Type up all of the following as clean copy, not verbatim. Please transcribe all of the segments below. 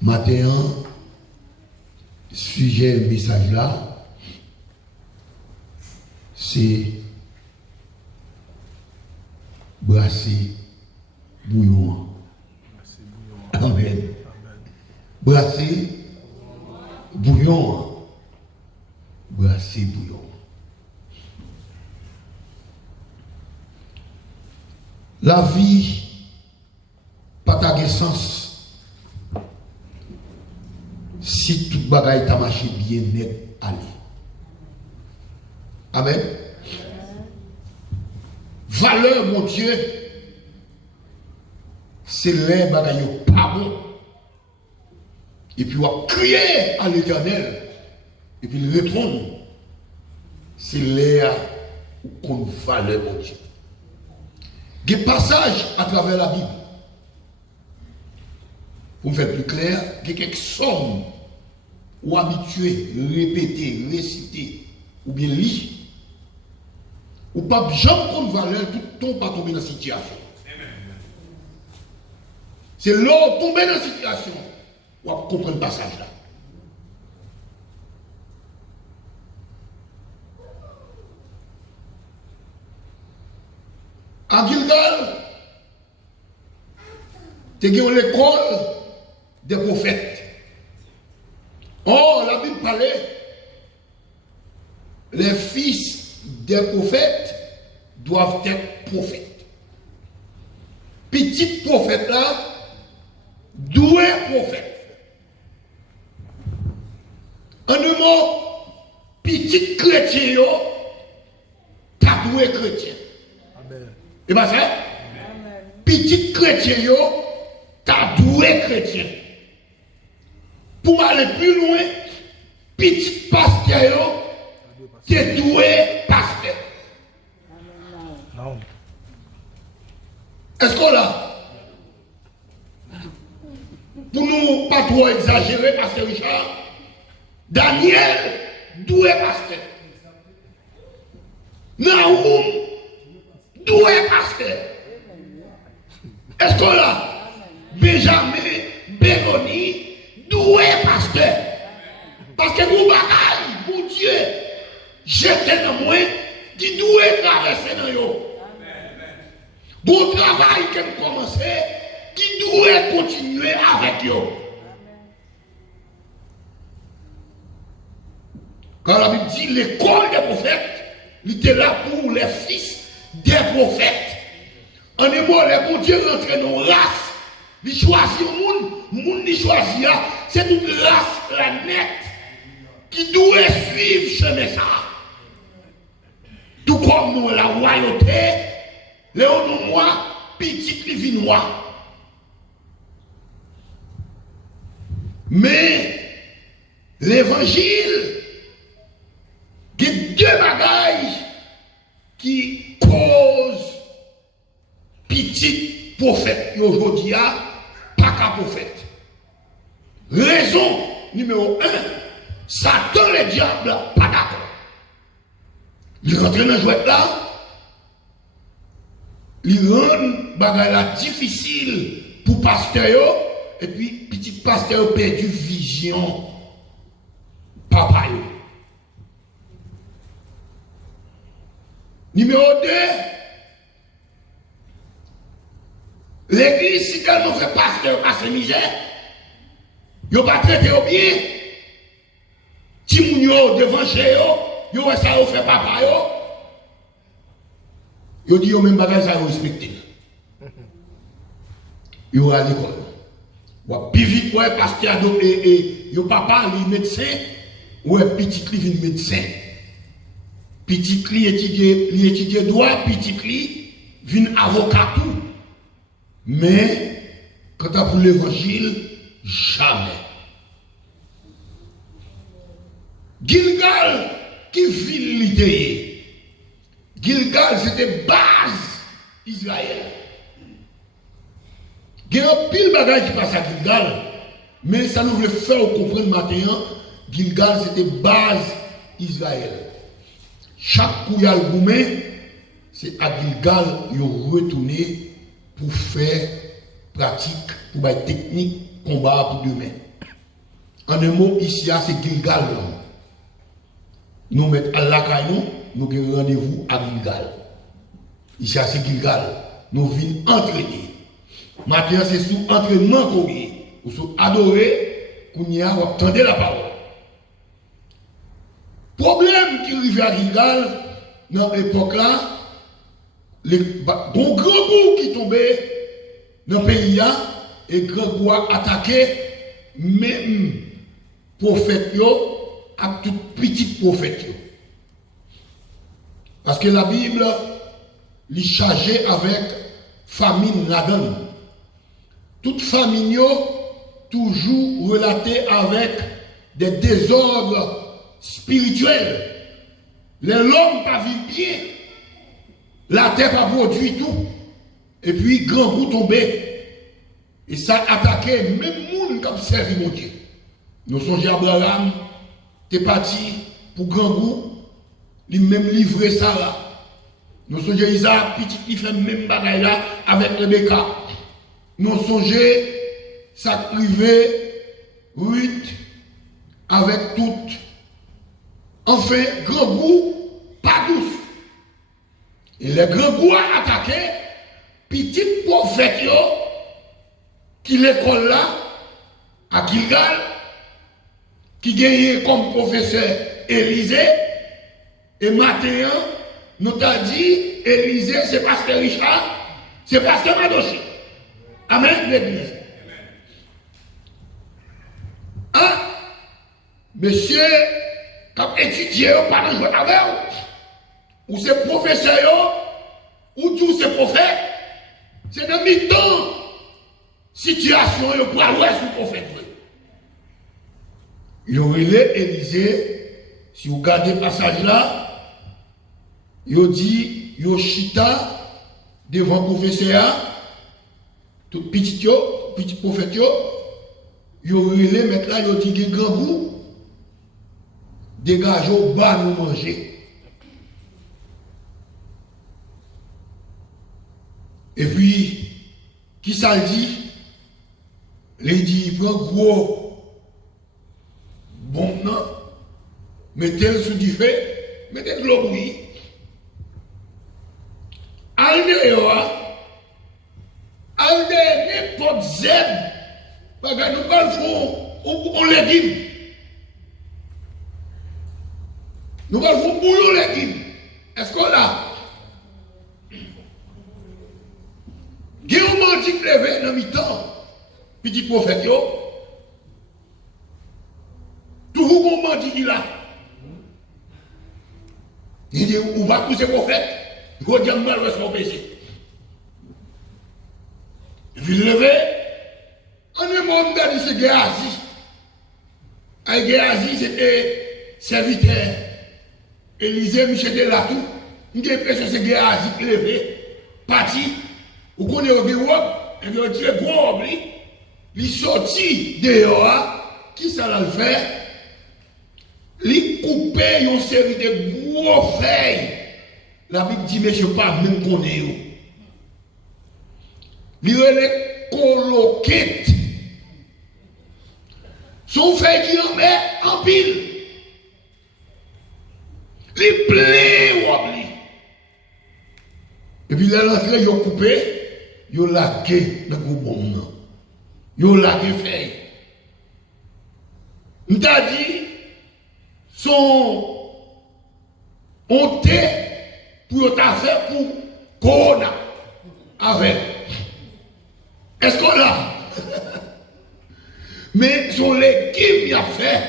Matin, sujet message là, c'est brasser bouillon. Amen. Brasser bouillon. Brasser bouillon. La vie, pas de sens. Si tout bagaille t'a marché bien net, allez. Amen. Valeur, mon Dieu, c'est les bagailles pas bon. Et puis on va crier à l'Éternel. Et puis il répond. C'est l'air qu'on valeur, mon Dieu. Des passages à travers la Bible. Pour me faire plus clair, il y a quelques sommes ou habitués, répéter, réciter, ou bien lire, ou pas jamais prendre valeur, tout le temps pas tomber dans la situation. C'est là où tomber dans la situation, ou à comprendre le passage là. À Gilgal, tu as l'école des prophètes. Oh, la Bible parlait, les fils des prophètes doivent être prophètes. Petit prophète là, doué prophète. En un mot, petit chrétien, t'as doué chrétien. Et bien ça, petit chrétien, t'as doué chrétien. Pour aller plus loin, petit pasteur, t'es doué pasteur. Est-ce qu'on l'a? Pour nous pas trop exagérer, pasteur Richard, Daniel, doué pasteur. Naoum, doué pasteur. Est-ce qu'on l'a? Benjamin, Béroni, doué pasteur. Parce que vous bagaille, pour Dieu, j'étais dans moi, qui doué traverser dans yo. Bon travail que vous commencez, qui doit continuer avec eux. Quand la Bible dit l'école des prophètes, il était là pour les fils des prophètes. En un mot, les bon Dieu rentre dans la race. Il choisit le monde il choisit, c'est toute race, la nette, qui doit suivre chemin ça. Tout comme nous, la royauté, Léon moi, petit livinois. Mais l'évangile, il y a deux bagailles qui causent petit prophète aujourd'hui, pas qu'un prophète. Raison numéro 1, Satan le diable, pas d'accord. Il rentre dans le jouet là, il rend bagaille là difficile pour pasteur, et puis petit pasteur perdu vision papa yo. Numéro 2, l'église si elle nous fait pasteur à ses misères, yo pas traité au bien. Ti moun yo devant chez yo ça yo fait papa yo. Yo dit yo même bagage ça respecter. Yo à l'école. Ou plus vite ouais pasteur et yo papa li médecin ou petit li vinn médecin. Petit li étudier droit, petit li vinn avocat tout. Mais quand tu as pour l'évangile, jamais. Gilgal qui ville l'idée. Gilgal c'était base Israël. Il y a un pile bagage qui passe à Gilgal, mais ça nous voulait faire comprendre maintenant. Gilgal c'était base Israël. Chaque coup il y a le gourmet, c'est à Gilgal il retourné pour faire pratique, pour faire technique, combat pour demain. En un mot, ici, c'est Gilgal. Nous mettons à la caille, nous avons rendez-vous à Gilgal. Ici, c'est Gilgal. Nous venons entraîner. Maintenant, c'est sous entraînement qu'on est. Ou sous adorer, qu'on y a, on entendez la parole. Problème qui arrive à Gilgal, dans l'époque là, les gros goût qui tombait dans le pays, et grand goût attaqué, même prophète à tout petit prophète. Parce que la Bible est chargée avec famine là-dedans. Toute famine toujours relatée avec des désordres spirituels. L'homme pas vivre bien. La terre pas produit tout. Et puis grand coup tombé. Et ça attaquait même monde qui a servi mon Dieu. Nous songeons Abraham, t'es parti pour grand goût, il même livré Sarah. Nous songeons Isaac, petit, il fait même bagaille là avec Rebecca. Nous songeons ça privé, Ruth, avec toutes. Enfin, grand goût, pas douce. Et les grands goûts a attaqué, petit prophète qui l'école là, à Gilgal, qui gagnait comme professeur Élisée, et maintenant, nous t'a dit, Élisée, c'est pasteur Richard, c'est pasteur Madochi. Amen, l'église. Hein? Monsieur, quand étudié, pas de jouer avec vous, ou c'est professeur, ou tous ces prophètes, c'est dans mi-temps, situation, pour aller sous prophète. Il aurait Élisée, si vous regardez le passage là, il dit, il chita devant le professeur, tout petit prophète, il aurait mettre là, il dit, grand goût, dégagez au bas nous manger. Et puis, qui ça le dit? Il dit, prend gros. Bon, non. Mettez-le sous du feu, mettez de l'eau bouillie. Al de n'importe Z, parce que nous allons on légumes. Nous allons bouillon légumes. Est-ce qu'on a? Guillaume dit levé dans mi-temps, petit prophète yo. Toujours comment dit il a. Il dit, où va pousser prophète? Il faut dire, mal, où est-ce qu'on péché? Il veut lever. On est mort, on a dit, c'est Géasi. Et Géasi, c'était serviteur. Élisée, Michel de là tout. Il a l'impression que c'est Géasi qui levé. Parti. Vous connaissez le Géouab, et vous avez tiré gros, il est sorti dehors. Qui ça l'a fait? Il coupe une série de gros feuilles. La Bible dit, mais je ne sais pas même qu'on est où. Il est coloqué. Son feuille qui en met en pile. Il plein ou et puis là, l'entrée, il a coupé, il a laqué dans le bon. Il a laqué feuille. Il t'a dit, son honte pour ta fait pour Corona avec. Est-ce qu'on l'a? Mais son légume il a fait,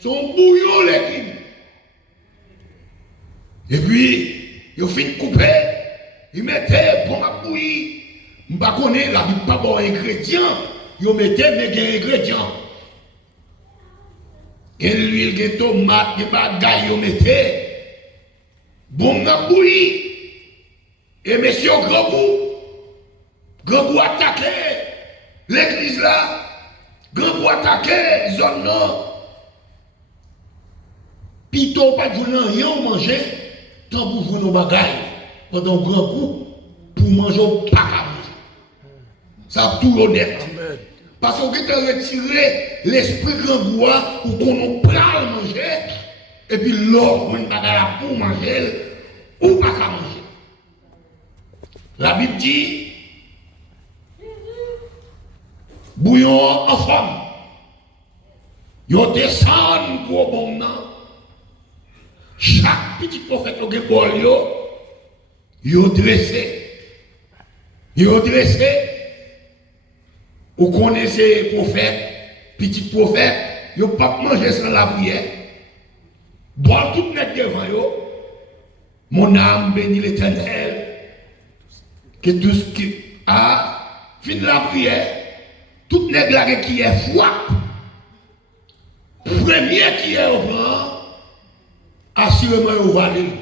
son bouillon légume. Et puis, il a fait couper, il mettait bon à bouillir. Je ne connais pas la Bible pas bon ingrédient, il mettait des ingrédients. Et l'huile, des tomates, des bagailles, ils mettaient. Bon, on bouilli. Et monsieur grand goût attaqué. L'église là, grand goût attaqué, zone nord. Pito, pas de rien manger, tant pour vous nos bagailles. Pendant grand goût, pour manger, pas qu'à manger. Ça a tout honnête. Parce qu'on a retiré l'esprit grand bois ou qu'on a pris à manger, et puis l'autre, on a pour manger, ou pas qu'à manger. La Bible dit, bouillon en femme, ils descendent pour bon nom. Chaque petit prophète qui est bon, ils ont dressé. Ils ont dressé. Vous connaissez les prophètes, petits prophètes, ils n'ont pas mangé sans la prière. Boire tout net devant eux. Mon âme bénit l'Éternel. Que tout ce qui a fini la prière, tout net qui est froid. Premier qui est au blanc, assurément au valide.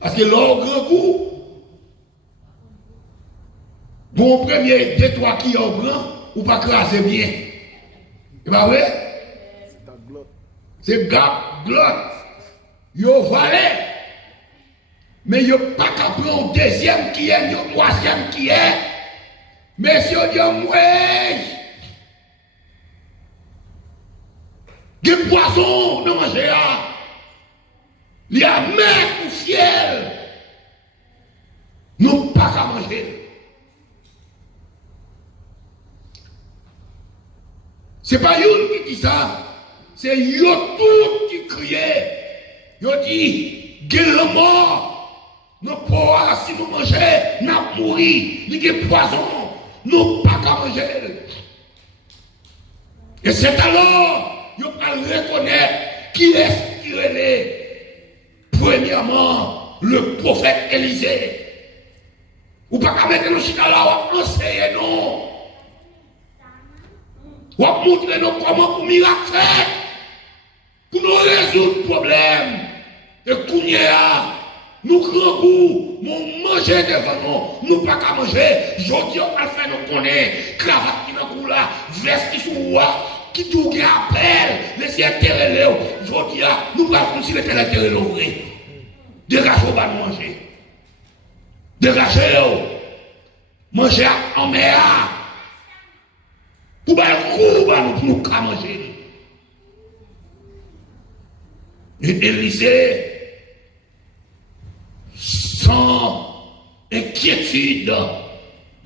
Parce que l'or grand coup, bon premier de trois qui est au blanc, ou pas craser bien. C'est pas vrai? C'est gap, glotte. Yo valé. Mais yo pas qu'à prendre deuxième qui est, yo troisième qui est. Mais si on dit ouais. Des poissons dans manger. Il y a mer ou ciel. Nous pas qu'à manger. C'est pas une qui dit ça. C'est yo tout qui criait. Yo dit, gueule le mort. Nous pas si nous mangeons, nous mourir. Il y a poison. Nous pas qu'à manger. Et c'est alors, yo pas reconnaître qui est qui est. Premièrement, le prophète Élisée. Ou pas qu'à mettre nos chita là, ou enseigner non. Ou à montrer nous comment pour miracle faire. Pour nous résoudre le problème. Et Kounia, nous grand goût, nous manger devant nous, nous pas qu'à manger. Jodi on va faire nous connaître, cravate qui dans cou là, veste qui sous roi, qui tout qui appelle, laissez terre léo. Jodi nous pas comme si le terre l'ouvrir. Dégagez au bas de manger. Dégagez manger en mer. Pour pas pour nous qu'à manger. Et Élisée, sans inquiétude,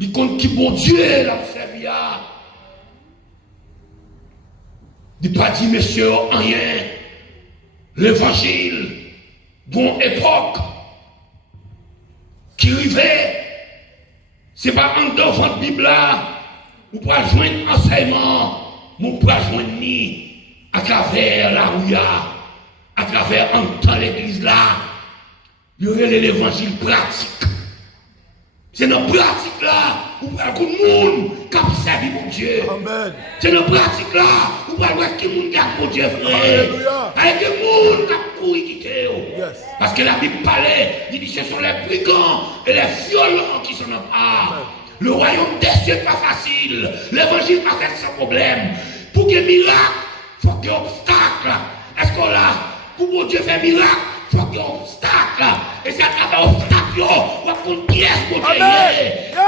il compte qui bon Dieu l'a servi. Il n'a pas dit, monsieur, rien. L'évangile, bon époque, qui arrivait, c'est pas en devant la Bible là, ou pas joindre enseignement, ou pas joindre ni à travers la rouilla, à travers en temps l'église là. Il y aurait l'évangile pratique. C'est dans la pratique là où beaucoup de monde qui a servi mon Dieu. C'est dans la pratique là où beaucoup de monde qui a mon Dieu frère. Avec des gens qui ont couru quitter. Parce que la Bible parlait, il dit ce sont les brigands et les violents qui sont en part. Le royaume des cieux n'est pas facile. L'évangile pas fait sans problème. Pour qu'il y ait miracle, il faut qu'il y ait obstacle. Est-ce qu'on l'a? Pour mon Dieu faire miracle, il faut qu'il y ait obstacle. Et c'est à travers l'obstacle, on va prendre pièce pour Dieu.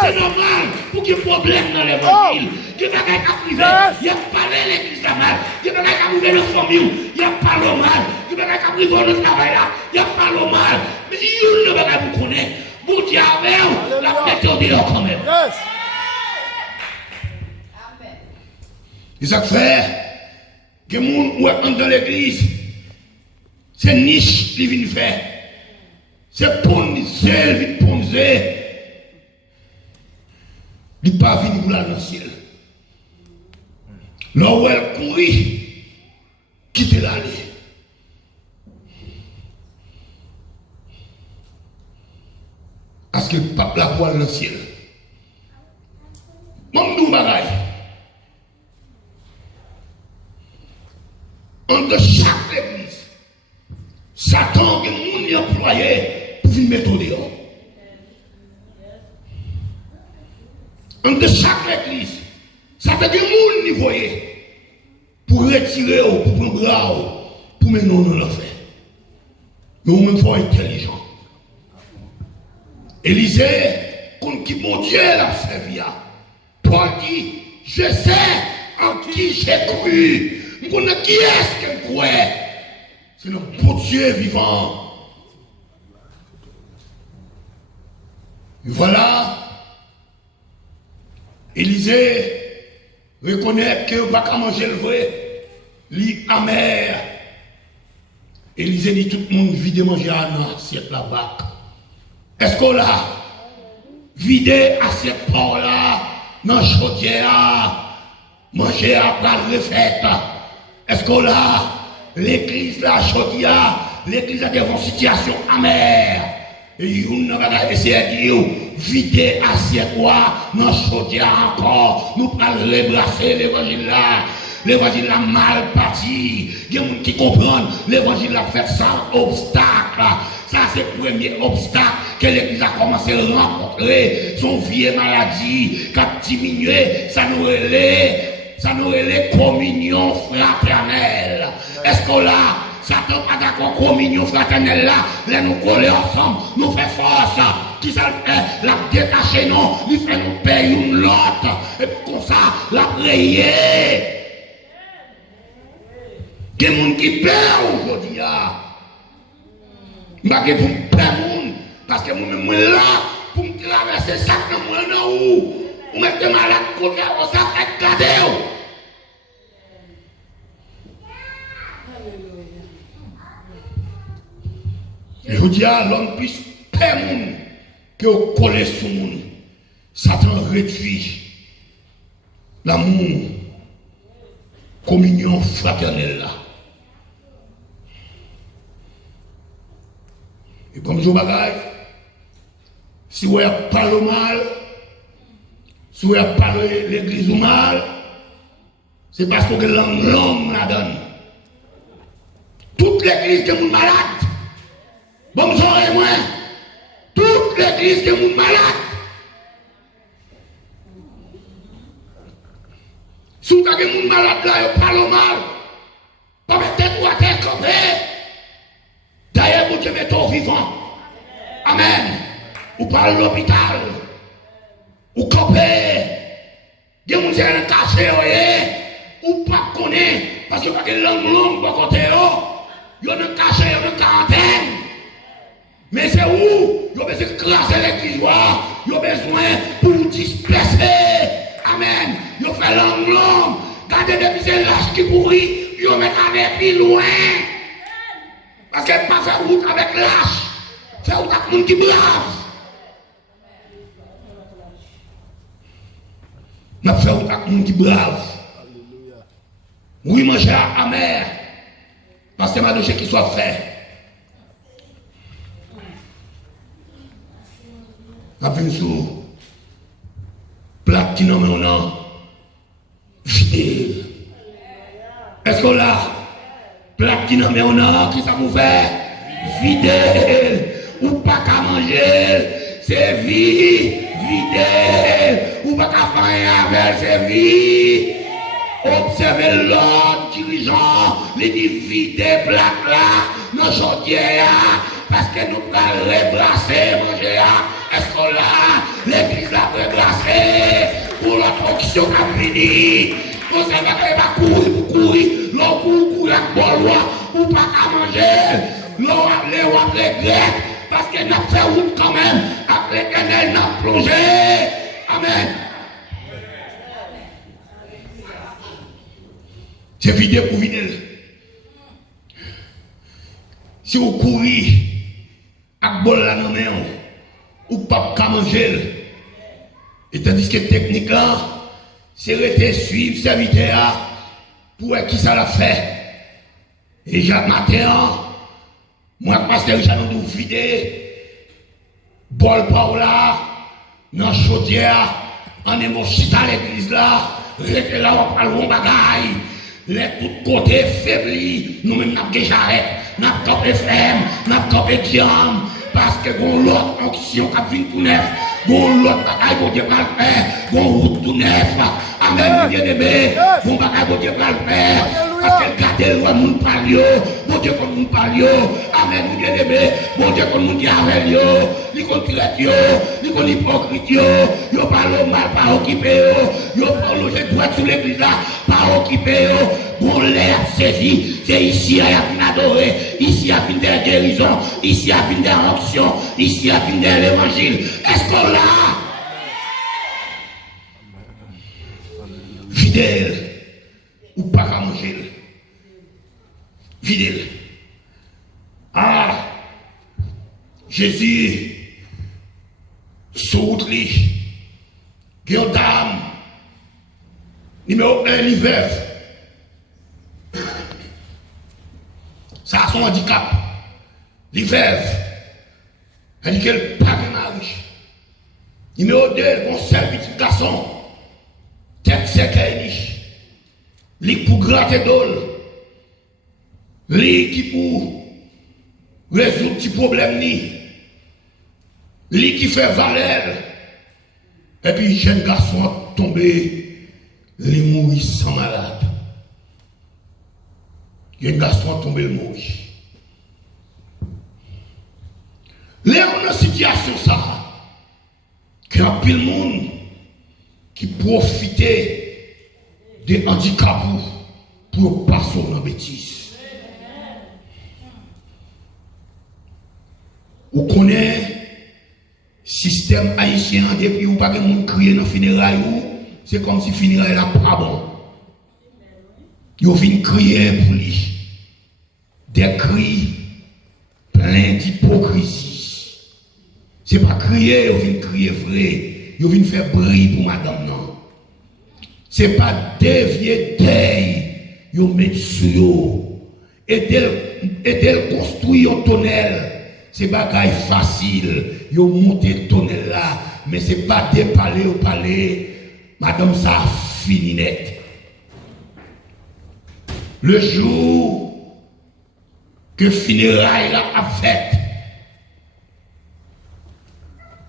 C'est normal pour qu'il y ait problème dans l'évangile. Dieu va pas priver. Il n'y a pas l'église là mal. Dieu va pas priver la famille. Il n'y a pas le mal. Dieu va pas priver le travail là. Il n'y a pas le mal. Mais il ne va pas vous connaître. Mon Dieu avec vous, la fête au dehors quand même. Et ça fait que les gens qui dans l'église, c'est niche qui vient faire. C'est poncer, vite poncer. Il n'est pas venu là dans le ciel. Là où elle courit, quittez l'allée. Parce que le pape la voile dans le ciel. Mon nous bagaille. Entre chaque église, Satan que nous employé pour venir mettre au dehors. Entre chaque église, ça fait que nous voyez pour retirer, pour prendre grave, pour mener nous l'enfer. Mais nous-mêmes faut être intelligents. Élisée, contre qui mon Dieu l'a servi. Paul dit, je sais en qui j'ai cru. Je connais qui est-ce que je crois. C'est le bon Dieu vivant. Et voilà, Élisée reconnaît que pas qu'à manger le vrai, lit amer. Élisée dit tout le monde vide manger à l'assiette là-bas. Est-ce qu'on l'a vidé assiette pour là, dans le chaudière, manger à plat de fête? Est-ce qu'on l'a l'église la chaudière, l'église a des situations amères? Et on va essayer de dire, vider assiette dans le chaudière encore, nous allons rebrasser l'évangile là. L'évangile a mal parti. Il y a des gens qui comprennent. L'évangile a fait sans obstacle. Ça, c'est le premier obstacle que l'Église a commencé à rencontrer. Son vieille maladie qui a diminué. Ça nous relève communion fraternelle. Est-ce qu'on l'a? Satan pas d'accord communion fraternelle là. Là, nous coller ensemble. Nous fait force. Qui ça fait? La détacher non. Il fait nous payer une l'autre. Et puis comme ça, la prier. Il y a des gens qui perdent aujourd'hui. Je ne vais pas perdre parce que moi-même, là, pour me traverser ça, je suis où? Vous mettez malade côté, on s'en fait garder. Et je dis à l'homme plus perdre que vous collez sur le monde. Satan réduit l'amour, communion fraternelle là. Et comme je bagaille, si vous parlez mal, si vous parlez l'église mal, c'est parce que l'homme la donne. Toute l'église qui est malade, bon, vous moi, toute l'église qui est malade. Si vous avez des malades là, vous parlez mal, pas mettre à terre campée. D'ailleurs, vous devez être vivant. Amen. Ou parlez de l'hôpital. Ou campé. Des gens qui sont cachés, ou pas connaître. Parce que pas que langue pour côté. Ils ont caché, ils ont quarantaine. Mais c'est où? Ils ont besoin de crasser l'église. Ils ont besoin pour disperser. Amen. Ils ont fait langue. Gardez des petits lâches qui pourrit. Ils ont mis avec plus loin. Parce qu'elle pas faire route avec lâche. Faire route avec monde qui brave. N'a fait route avec monde qui brave. Oui, manger amer. Parce que c'est ma dossier qui soit fait. Après sous plaque qui nomme on a fidèle. Est-ce qu'on l'a? Plaque qui nomme on a qui ça vous fait? Fidèle. Ou pas qu'à manger, c'est vie. Fidèle. Ou pas qu'à faire avec, c'est vie. Observez l'autre dirigeant, les vider plaque là, nos chaudières, parce que nous allons rebrasser, manger. Est-ce qu'on l'a? L'église l'a rebrasser pour la fonction à venir. Vous savez qu'elle va courir pour courir, l'on courir avec bon loi, ou pas qu'à manger, l'on a les grecs, parce qu'elle n'a fait route quand même, après qu'elle n'a plongé. Amen. C'est vidé pour vider. Si vous courez avec bol la main, ou pas qu'à manger, et tandis que technique là, c'est rester suivre serviteur pour qui ça l'a fait. Et Jacques matin, moi, pasteur Jean nous vider, bol par là, dans la chaudière, en émotion à l'église là, rester là, on parle de bagaille. Les tout côtés faiblis, nous-mêmes n'avons déjà arrêté, nous avons campé ferme, nous avons campé diable, parce que nous l'autre onction qui vient tout neuf, nous l'autre bagaille pour Dieu pas le faire, nous route tout neuf, amen, bien aimé, nous bagaille pour Dieu pas le faire, Parce qu'elle garde le monde par yo. Bon Dieu, comme nous parle yo. Amen, nous bien aimé. Bon Dieu, comme nous dit avec yo. Li kon traite yo. Li kon hypocrite yo. Yo parle mal, pas occupé yo. Yo parle je dois sur l'église là. Pas occupé yo. Bon l'air saisi. C'est ici à fin adorer. Ici à fin de guérison. Ici à fin de onction. Ici à fin de l'évangile. Est-ce qu'on l'a? Fidèle. Ou pas qu'à manger. Fidèle. Ah, Jésus, sous lui, qui dame, numéro 1, l'hiver. Ça a son handicap. L'hiver. Elle dit qu'elle pas de mari. Numéro 2, mon seul petit garçon. Tête séquelle. Li pour gratter d'ol. Li qui pour résoudre petit problème ni. Li qui fait valeur. Et puis jeune garçon tombé, li mourit sans malade. Jeune garçon tombé, le mourit. Là on a une situation ça, qu'il y a pile monde qui profitait des handicaps pour passer dans la bêtise. Vous connaissez le système haïtien, depuis où pas de monde crier dans le funérail, c'est comme si le funérail là pas bon. Vous venez crier pour lui. Des cris pleins d'hypocrisie. Ce n'est pas crier, vous venez crier vrai. Vous venez faire bruit pour madame, non. Ce n'est pas dévier d'œil, vous mettez sur vous. Et d'elle construire un tunnel. C'est pas facile. Vous montez le tunnel là. Mais ce n'est pas dépaler au palais. Madame, ça a fini net. Le jour que funérailles là a fait,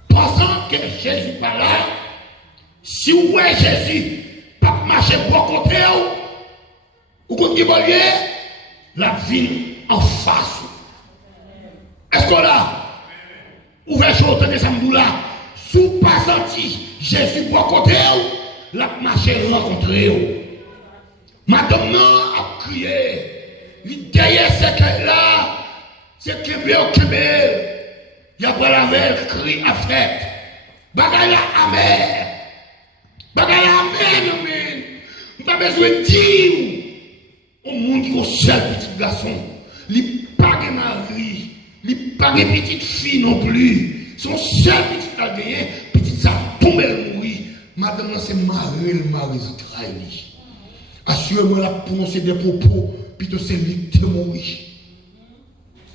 pensant que Jésus pas là, si vous voyez Jésus, pas marcher pour côté, ou qu'on dit la ville en face. Est-ce qu'on a ouvert chaud de samedi là, sous pas senti Jésus pour côté, la marcher rencontrer. Madame non a crié, derrière ce qu'elle-là, c'est Kébé, il y a pas la même cri à fait. Bagay la amer. Bagay la amer, amen. Pas besoin de dire au monde qui est un seul petit garçon. Il pas de mari, il pas de petite fille non plus. Son seul petit algérien, petit ça tombe le mourir. Madame c'est le mari qui trahit. Assurément la prononcer des propos, puis c'est lui qui mourir.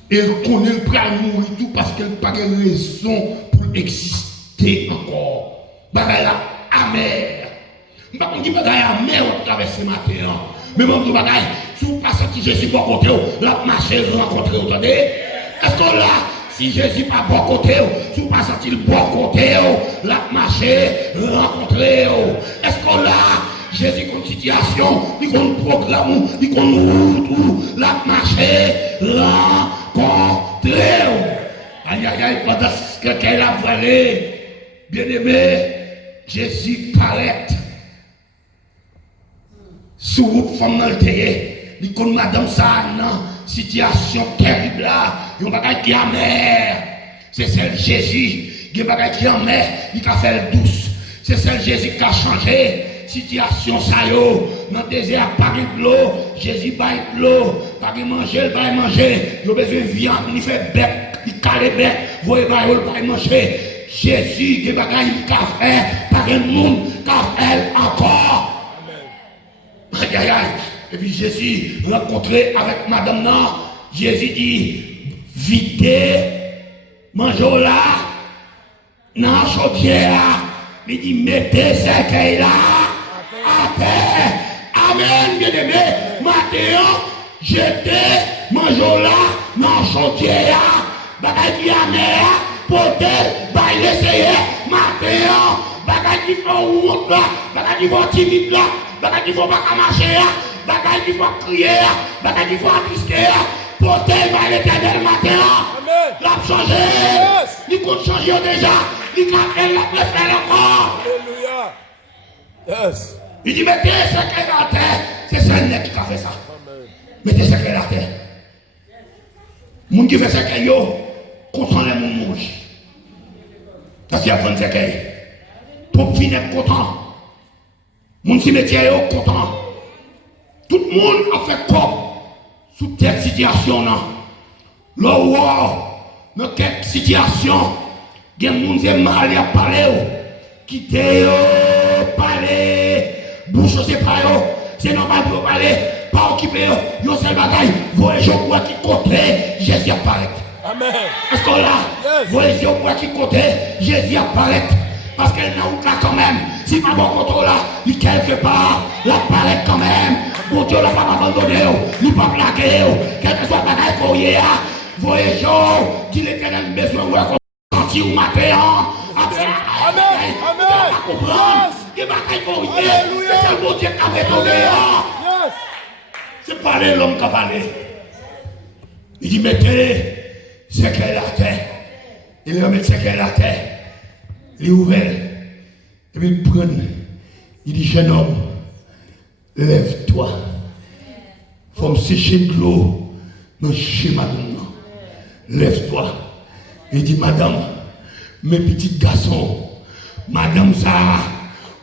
Et elle connaît le pral mourir tout parce qu'elle n'a pas de raison pour exister encore. Bagay la amer. Je ne dis pas bagay amer au travers ce matin. Mais je dis bagay, si vous passez si Jésus bon côté, la marché rencontrer, vous entendez? Est-ce que là, si Jésus pas bon côté, si vous passez le bon côté, la marché rencontrer, est-ce que là, Jésus a une situation, il a un programme, il a une route, la marché rencontrer. Aïe aïe aïe, pendant que qu'elle a volé, bien aimé, Jésus paraît. Sous route femme dans le terrain, il connaît madame ça, non, situation terrible là, il y a un bagage qui est amer. C'est celle Jésus, il y a un bagage qui est amer, il a fait le douce. C'est celle Jésus qui a changé. Situation ça yo, dans le désert, pas de l'eau, Jésus baille de l'eau, pas de manger, il va manger, il a besoin de viande, il fait bec, il cale bec, vous voyez, il va manger. Jésus, il va gagner le café, pas de monde, café encore. Aïe aïe aïe. Et puis Jésus rencontré avec madame non, Jésus dit, videz, mangez là, dans la chaudière, il dit, mettez ce qu'il là. Amen, bien aimé. Maintenant, j'étais mangeola dans chaudière. Bagay qui amer, potel, bail essayer. Maintenant, bagay qui font honte là, bagay qui font timide là, bagay qui font pas marcher là. bagaille qui faut crier, bagaille qui faut attrister, porter par l'éternel matin. L'a changé. Il compte changer déjà. Il l'a fait encore. Alléluia. Yes. Il dit, mettez ce qu'elle a à terre. C'est ça qui a fait ça. Mettez ce qu'elle a à terre. Les gens qui font ce qu'elle a, content les gens mangent. Parce qu'il y a 20 secondes. Pour finir content. Mon cimetière est content. Tout le monde a fait comme sous cette situation là. Là où dans quelle situation, il y a des gens qui ont mal à parler. Quittez parler. Bouche c'est pas eux. C'est normal pour parler. Pas occuper eux. Yo seul bagaille. Voyez je vois qui compte. Jésus apparaît. Amen. Est-ce qu'on là? Voyez je vois qui compte. Jésus apparaît. Parce qu'elle n'a pas quand même. Si ma bon contrôle là, il quelque part, l'apparaît quand même. Mon Dieu l'a pas abandonné, il pas plaqué, quel que soit le bagage qu'on y a. Voyez, qu'il est éternel besoin de sentir ou matin. Amen. Amen. Comprendre. Il va qu'on y est. C'est le bon Dieu qui a retourné. C'est pas l'homme qui a parlé. Il dit, mettez ce qu'elle a terre. Il remet ce qu'elle a terre. Il ouvre. Et puis il prend. Il dit, jeune homme, lève-toi. Il faut me sécher de l'eau dans chez madame. Lève-toi. Il dit, madame, mes petits garçons, madame ça,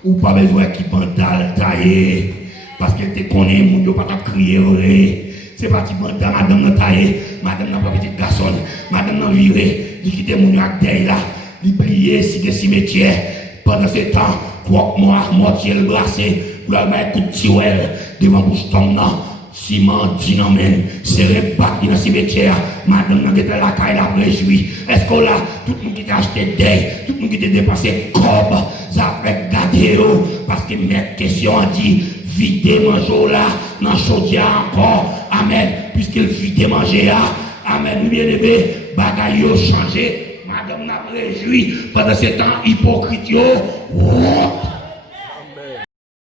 ou pas besoin qui pantal taillé. Parce qu'elle te connaît, mon Dieu, pas crier. C'est pas madame, madame n'a taillé, madame n'a pas petit garçon, madame n'a viré, il quitte mon Dieu à terre là. Il payait si des cimetières pendant ce temps, croque-moi, moitié le brassé, pour aller coup de tiwel devant bouche-tombe, ciment, dynamène, serré, battu dans le cimetière, madame n'a pas la caille, la réjouie. Est-ce que là, tout le monde qui t'a acheté deuil, tout le monde qui t'a dépensé cob, ça fait garder, parce que mes questions a dit, vider manger là, dans le chaudière encore, amen, puisqu'il vide manger là, amen, bien aimé, bagaille changé. Madame n'a pas réjoui pendant ce temps hypocrite.